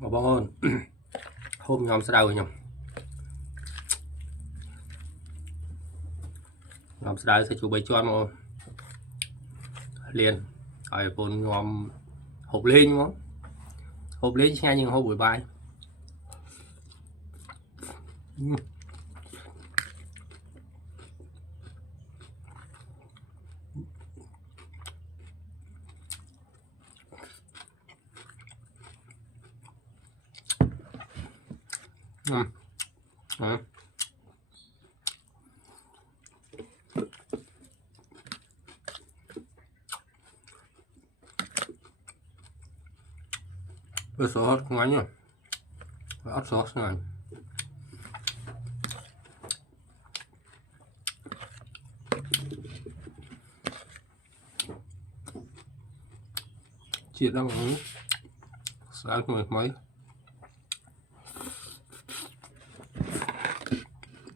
mà bông hơn hôm nhóm sẽ đau nhầm nhóm sẽ đau sẽ chú bấy cho mà liền rồi vốn nhóm hộp lên đúng không hộp lên nghe nhưng hộp buổi bài Với sốt không ăn nhá ớt sốt này chia ra một miếng sáng mười mấy